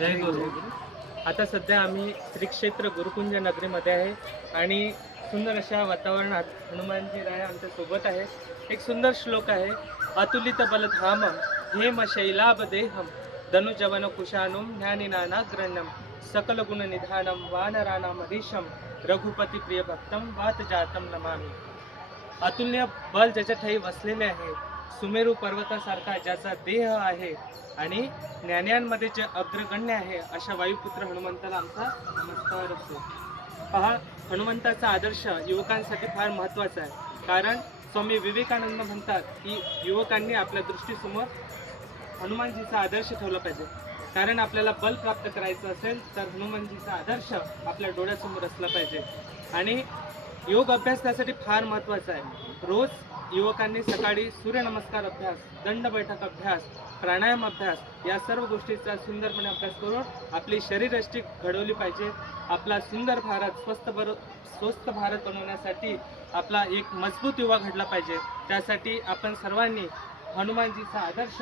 जय गुरु. आता सध्या आम्ही श्री क्षेत्र गुरुकुंज नगरीमध्ये आहे आणि सुंदर अशा वातावरणात हनुमानजी राय आमच्या सोबत आहे. एक सुंदर श्लोक आहे. अतुलित बलधाम हेम शैलाभ देहम धनुजवन कुशानुम ज्ञानिनानाग्रण्यम सकल गुण निधानम वानराणाम हरीशम रघुपती प्रिय भक्तम वात जातम नमामि. अतुल्य बल ज्याच्या ठाई वसलेले आहे, सुमेरू पर्वतासारखा ज्याचा देह आहे आणि ज्ञान्यांमध्ये जे अग्रगण्य आहे, अशा वायुपुत्र हनुमंताला आमचा नमस्कार असतो. पहा, हनुमंताचा आदर्श युवकांसाठी फार महत्त्वाचा आहे. कारण स्वामी विवेकानंद म्हणतात की युवकांनी आपल्या दृष्टीसमोर हनुमानजीचा आदर्श ठेवला पाहिजे. कारण आपल्याला बल प्राप्त करायचं असेल तर हनुमानजीचा आदर्श आपल्या डोळ्यासमोर असला पाहिजे. आणि योग अभ्यास त्यासाठी फार महत्त्वाचा आहे. रोज युवकांनी सकाळी सूर्यनमस्कार अभ्यास, दंड बैठक अभ्यास, प्राणायाम अभ्यास या सर्व गोष्टीचा सुंदरपणे अभ्यास करून आपली शरीरयष्टी घडवली पाहिजे. आपला सुंदर भारत, स्वस्थ भारत बनवण्यासाठी आपला एक मजबूत युवा घडला पाहिजे. त्यासाठी आपण सर्वांनी हनुमानजीचा आदर्श,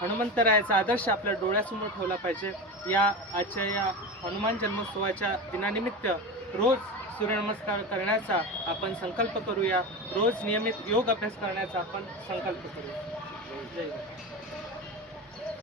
हनुमंतरायाचा आदर्श आपल्या डोळ्यासमोर ठेवला पाहिजे. आजच्या या हनुमान जन्मोत्सवाच्या दिनानिमित्त रोज सूर्यनमस्कार करण्याचा आपण संकल्प करूया. रोज नियमित योग अभ्यास करण्याचा आपण संकल्प करूया. जय हिंद.